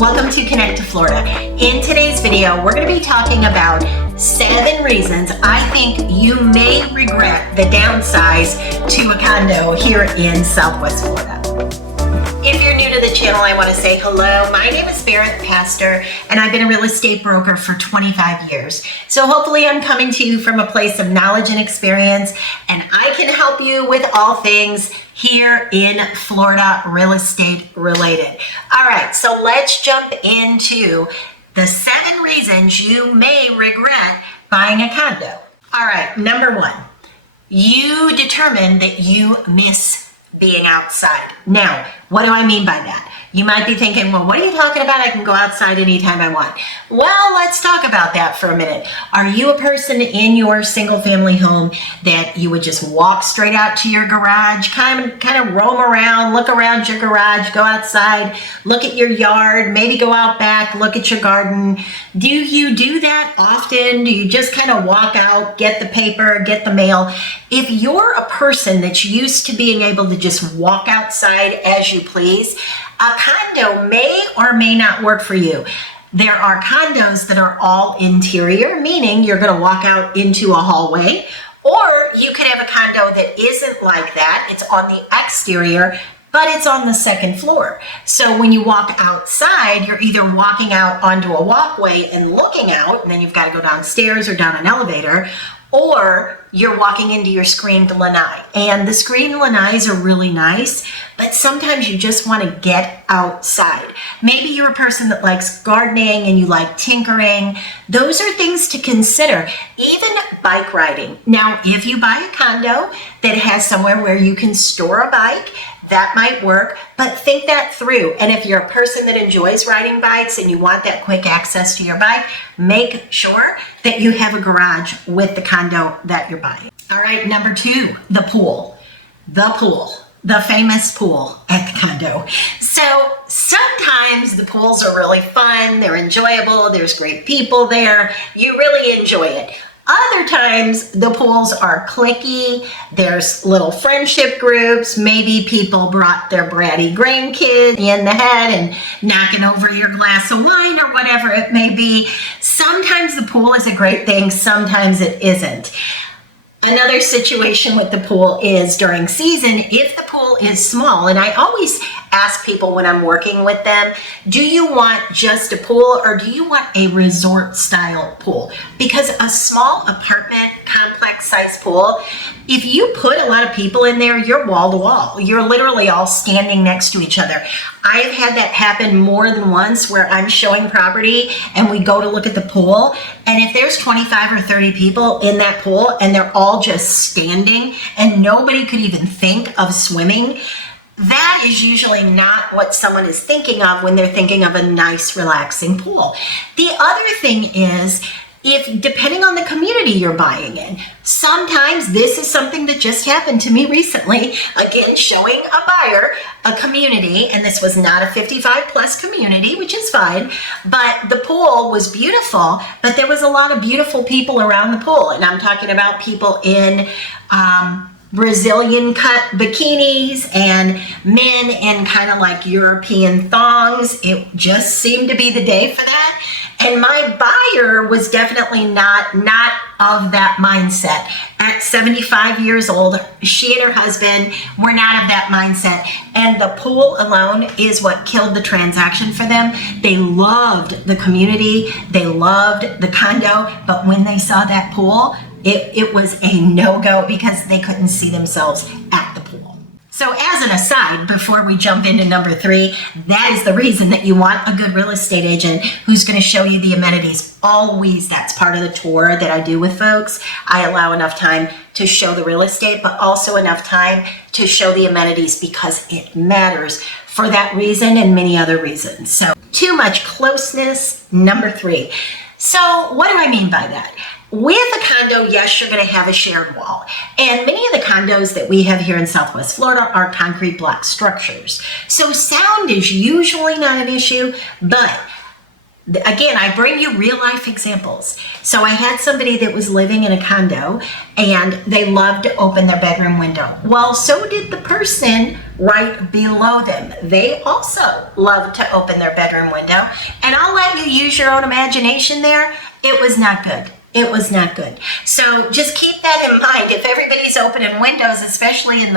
Welcome to Connect to Florida. In today's video, we're going to be talking about 7 reasons I think you may regret the downsize to a condo here in Southwest Florida. If you're new to the channel, I want to say hello. My name is Barrett Pastor, and I've been a real estate broker for 25 years. So hopefully I'm coming to you from a place of knowledge and experience, and I can help you with all things here in Florida real estate related. All right, so let's jump into the 7 reasons you may regret buying a condo. All right, number 1, you determine that you miss being outside. Now, what do I mean by that? You might be thinking, well, what are you talking about? I can go outside anytime I want. Well, let's talk about that for a minute. Are you a person in your single family home that you would just walk straight out to your garage, kind of roam around, look around your garage, go outside, look at your yard, maybe go out back, look at your garden? Do you do that often? Do you just kind of walk out, get the paper, get the mail? If you're a person that's used to being able to just walk outside as you please, a condo may or may not work for you. There are condos that are all interior, meaning you're going to walk out into a hallway, or you could have a condo that isn't like that. It's on the exterior, but it's on the 2nd floor. So when you walk outside, you're either walking out onto a walkway and looking out, and then you've got to go downstairs or down an elevator, or you're walking into your screened lanai. And the screened lanais are really nice, but sometimes you just want to get outside. Maybe you're a person that likes gardening and you like tinkering. Those are things to consider. Even bike riding. Now, if you buy a condo that has somewhere where you can store a bike, that might work, but think that through. And if you're a person that enjoys riding bikes and you want that quick access to your bike, make sure that you have a garage with the condo that you're buying. All right, number 2, the pool. The famous pool at the condo. So sometimes the pools are really fun, they're enjoyable, there's great people there, you really enjoy it. Other times the pools are cliquey, there's little friendship groups, maybe people brought their bratty grandkids in the head and knocking over your glass of wine or whatever it may be. Sometimes the pool is a great thing, sometimes it isn't. Another situation with the pool is during season, if the pool is small, and I always ask people when I'm working with them, do you want just a pool or do you want a resort style pool? Because a small apartment complex size pool, if you put a lot of people in there, you're wall to wall. You're literally all standing next to each other. I've had that happen more than once where I'm showing property and we go to look at the pool, and if there's 25 or 30 people in that pool and they're all just standing and nobody could even think of swimming, that is usually not what someone is thinking of when they're thinking of a nice, relaxing pool. The other thing is, if depending on the community you're buying in, sometimes this is something that just happened to me recently, again, showing a buyer a community, and this was not a 55 plus community, which is fine, but the pool was beautiful, but there was a lot of beautiful people around the pool, and I'm talking about people in Brazilian cut bikinis and men in kind of like European thongs. It just seemed to be the day for that. And my buyer was definitely not of that mindset. At 75 years old, she and her husband were not of that mindset. And the pool alone is what killed the transaction for them. They loved the community, they loved the condo, but when they saw that pool, it was a no-go because they couldn't see themselves at the pool. So as an aside, before we jump into number 3, that is the reason that you want a good real estate agent who's going to show you the amenities. Always, that's part of the tour that I do with folks. I allow enough time to show the real estate, but also enough time to show the amenities because it matters for that reason and many other reasons. So too much closeness, number 3. So what do I mean by that? With a condo, yes, you're going to have a shared wall. And many of the condos that we have here in Southwest Florida are concrete block structures. So sound is usually not an issue, but Again, I bring you real life examples. So I had somebody that was living in a condo and they loved to open their bedroom window. Well, so did the person right below them. They also loved to open their bedroom window. And I'll let you use your own imagination there. It was not good. It was not good. So just keep that in mind. If everybody's opening windows, especially in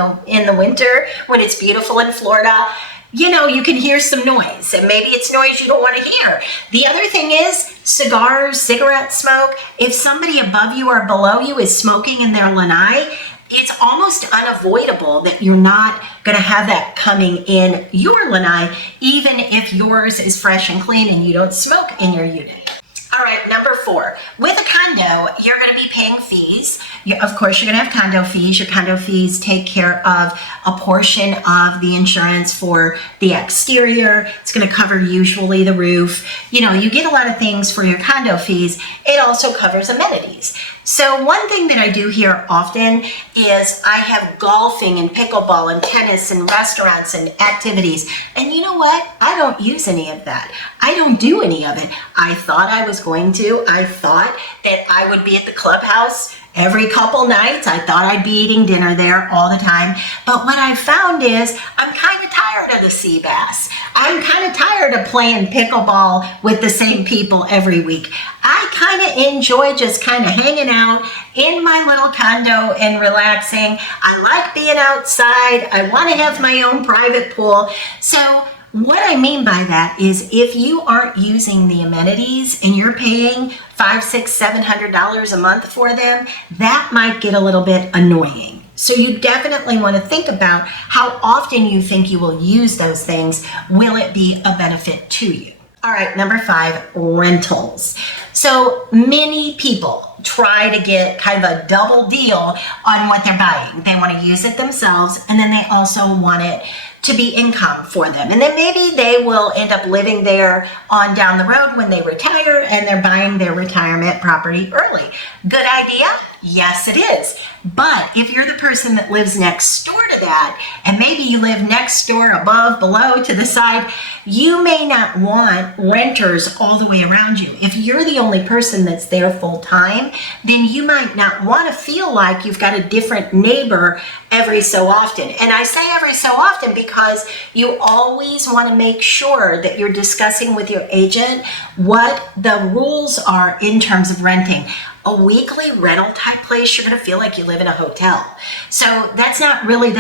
the winter when it's beautiful in Florida, you know, you can hear some noise, and maybe it's noise you don't want to hear. The other thing is cigars, cigarette smoke. If somebody above you or below you is smoking in their lanai, it's almost unavoidable that you're not going to have that coming in your lanai, even if yours is fresh and clean and you don't smoke in your unit. All right, number 4. With a condo, you're going to be paying fees. Of course, you're going to have condo fees. Your condo fees take care of a portion of the insurance for the exterior. It's going to cover usually the roof. You know, you get a lot of things for your condo fees. It also covers amenities. So one thing that I do here often is I have golfing and pickleball and tennis and restaurants and activities. And you know what? I don't use any of that. I don't do any of it. I thought I was going to. I thought that I would be at the clubhouse every couple nights. I thought I'd be eating dinner there all the time. But what I found is I'm kind of tired of the sea bass. I'm kind of tired of playing pickleball with the same people every week. I kind of enjoy just kind of hanging out in my little condo and relaxing. I like being outside. I want to have my own private pool. So what I mean by that is if you aren't using the amenities and you're paying $500, $600, $700 a month for them, that might get a little bit annoying. So you definitely want to think about how often you think you will use those things. Will it be a benefit to you? All right, number 5, rentals. So many people try to get kind of a double deal on what they're buying. They want to use it themselves, and then they also want it to be income for them. And then maybe they will end up living there on down the road when they retire, and they're buying their retirement property early. Good idea? Yes, it is. But if you're the person that lives next door to that, and maybe you live next door, above, below, to the side, you may not want renters all the way around you. If you're the only person that's there full time, then you might not want to feel like you've got a different neighbor every so often. And I say every so often because you always want to make sure that you're discussing with your agent what the rules are in terms of renting. A weekly rental type place, you're going to feel like you live in a hotel. So that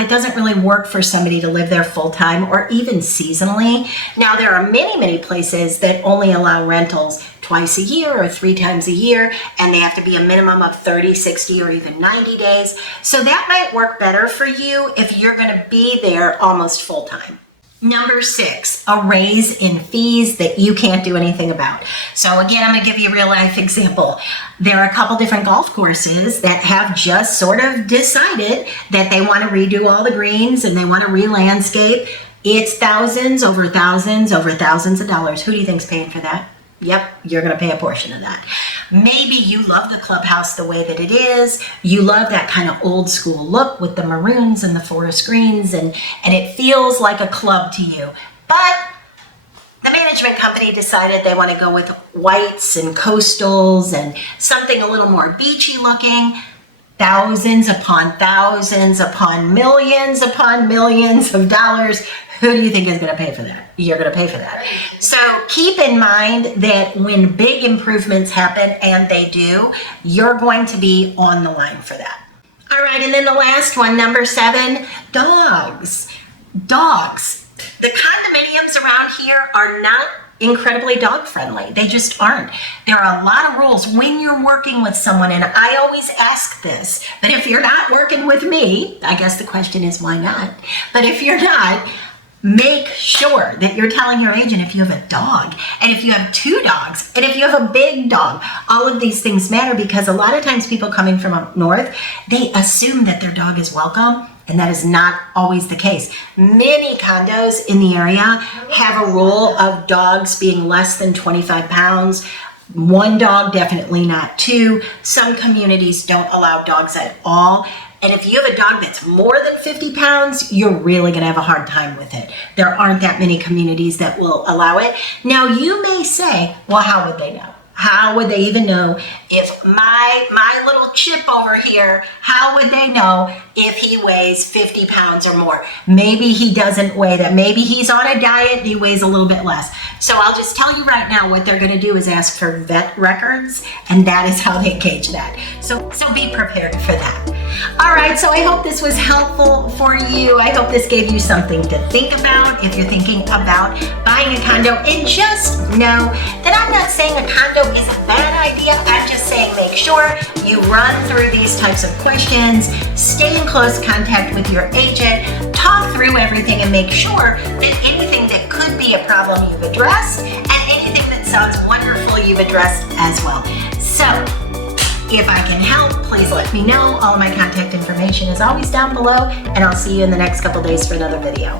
doesn't really work for somebody to live there full time or even seasonally. Now, there are many, many places that only allow rentals twice a year or 3 times a year, and they have to be a minimum of 30, 60, or even 90 days. So that might work better for you if you're going to be there almost full time. Number 6, a raise in fees that you can't do anything about. So again, I'm going to give you a real life example. There are a couple different golf courses that have just sort of decided that they want to redo all the greens and they want to re-landscape. It's thousands over thousands over thousands of dollars. Who do you think's paying for that? Yep, you're going to pay a portion of that. Maybe you love the clubhouse the way that it is. You love that kind of old school look with the maroons and the forest greens, and it feels like a club to you. But the management company decided they want to go with whites and coastals and something a little more beachy looking. Thousands upon millions of dollars. Who do you think is going to pay for that? You're going to pay for that. So keep in mind that when big improvements happen, and they do, you're going to be on the line for that. All right, and then the last one, number 7, dogs. Dogs. The condominiums around here are not incredibly dog friendly. They just aren't. There are a lot of rules when you're working with someone, and I always ask this, but if you're not working with me, I guess the question is why not? But if you're not, make sure that you're telling your agent if you have a dog, and if you have 2 dogs, and if you have a big dog. All of these things matter because a lot of times people coming from up north, they assume that their dog is welcome, and that is not always the case. Many condos in the area have a rule of dogs being less than 25 pounds. 1 dog, definitely not 2. Some communities don't allow dogs at all. And if you have a dog that's more than 50 pounds, you're really gonna have a hard time with it. There aren't that many communities that will allow it. Now you may say, well, how would they know? How would they even know if my little chip over here, how would they know if he weighs 50 pounds or more? Maybe he doesn't weigh that. Maybe he's on a diet and he weighs a little bit less. So I'll just tell you right now, what they're gonna do is ask for vet records, and that is how they gauge that. So be prepared for that. All right, so I hope this was helpful for you. I hope this gave you something to think about if you're thinking about buying a condo. And just know that I'm not saying a condo is a bad idea. I'm just saying make sure you run through these types of questions, stay in close contact with your agent, talk through everything, and make sure that anything that could be a problem you've addressed, and anything that sounds wonderful you've addressed as well. So if I can help, please let me know. All of my contact information is always down below, and I'll see you in the next couple days for another video.